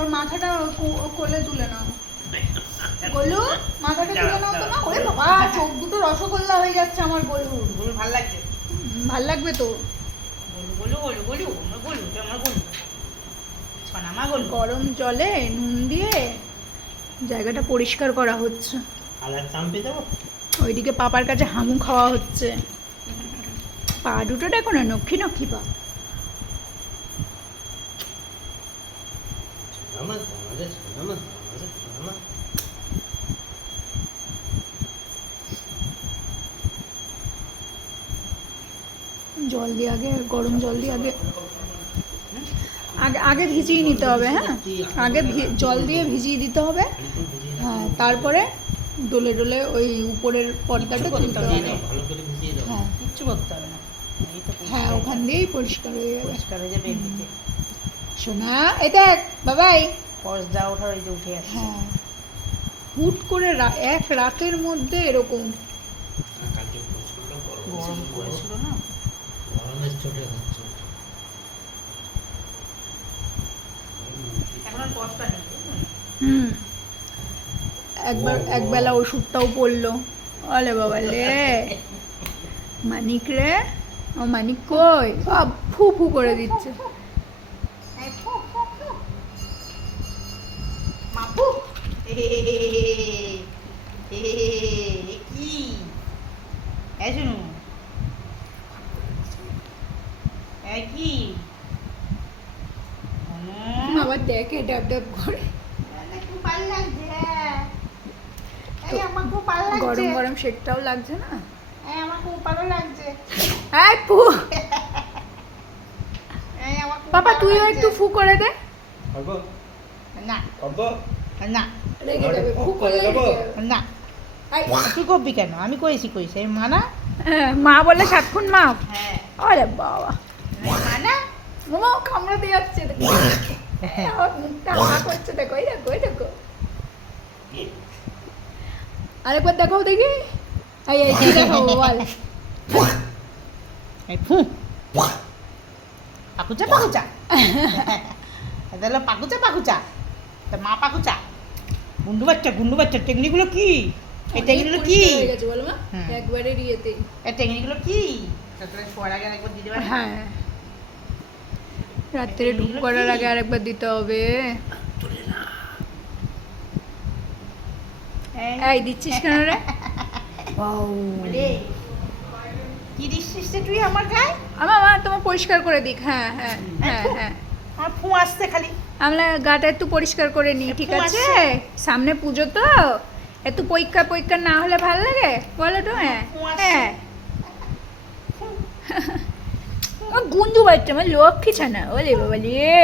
ওর মাথাটা কোলে তুলে নাও। গোলু মাথাটা তুলে নাও তো। না ওরে বাবা, চোখ দুটো রসগোল্লা হয়ে যাচ্ছে আমার গোলু। গোলু ভাল লাগছে? ভাল লাগবে তো। গোলু গোলু গোলু গোলু আমার গোলু, তো আমার গোলু ছনামা গোলু। গরম জলে নুন দিয়ে জায়গাটা পরিষ্কার করা হচ্ছে। আলার চাম্পে দেবো। ওইদিকে পাপার কাছে হামু খাওয়া হচ্ছে। পা দুটো দেখো না, নক্ষী নক্ষী পা। আমার আমাদের আমার আমাদের আমার জল দিয়ে আগে, গরম জল দিয়ে আগে আগে আগে ভিজিয়ে নিতে হবে। হ্যাঁ, আগে জল দিয়ে ভিজিয়ে দিতে হবে। হ্যাঁ, তারপরে ডলে ডলে ওই উপরের পর্দাটা তুলতে হবে। ভালো করে ভিজিয়ে দাও। হ্যাঁ কিচ্ছু করতে হবে না, এই তো হ্যাঁ, ওখান দিয়েই পরিষ্কার হয়ে যাবে। পরিষ্কার হয়ে যাবে এমনিতে। শোনা এই দেখ বাবাই। পর্দা ওঠার ওই যে উঠে যাচ্ছে। হ্যাঁ, হুট করে এক রাতের মধ্যে এরকম। কালকে প্রচন্ড গরম গরম ছিল। পড়েছিল না? গরমের চোটে হচ্ছে। এখন আর কষ্ট নেই। হুম, একবেলা ওষুধটাও পড়লো। ওলে বাবা লে, মানিক রে, ও মানিক কই, সব ফু ফু করে দিচ্ছে। এই ফু, ফু, ফু। মাপু কি এই শুনু, এই কি আবার দেখে ড্যাব ড্যাব করে। খুব ভালো লাগছে। এই আমার খুব ভালো লাগছে। গরম গরম শেকটাও লাগছে না? এই আমার খুব ভালো লাগছে। এই ফু। এই আমার খুব পাপা ভালো তুইও লাগছে। একটু ফু করে দে। খাবো না খাবো না রেগে যাবে, ফু করলে রেগে যাবে। না, এই, তুই করবি কেন? আমি করেছি এই মানা। হ্যাঁ, মা বলে সাতক্ষণ মা। হ্যাঁ আরে বাবা, মানা। মামা কামড়াতে যাচ্ছে দেখো। আমার মুখটা হা করছে দেখো, এই দেখো, এই দেখো। আরেকবার দেখাও দেখি। এই কি দেখাবো বল। এই ফু পাকুচা পাকুচা। এটা হলো পাকুচা পাকুচা, তা মা পাকুচা। গুন্ডু বাচ্চা টেকনিকগুলো কি? এই টেকনিকগুলো কি? পরিষ্কার হয়ে গেছে বল মা, হুম। একবারে ইয়েতেই। এই টেকনিকগুলো কি? তারপরে শোয়ার আগে একবার দিতে পারে। হ্যাঁ, রাত্রে ঢুক করার আগে আরেকবার দিতে হবে। এই দিচ্ছিস কেন রে? বলে কি দিচ্ছিস রে তুই আমার গায়ে? মা তোমার পরিষ্কার করে দিক। হ্যাঁ হ্যাঁ হ্যাঁ হ্যাঁ, আমার ফু আসছে খালি। আমরা গাটা একটু পরিষ্কার করে নিই, ঠিক একটু আছে? আসছে। সামনে পুজো তো, একটু পরিষ্কার পরিষ্কার না হলে ভালো লাগে বলো তো? হ্যাঁ ফু আসছে। হ্যাঁ। গুঞ্জু বাচ্চা আমার লক্ষ্মী ছানা, ওলে বাবা রে।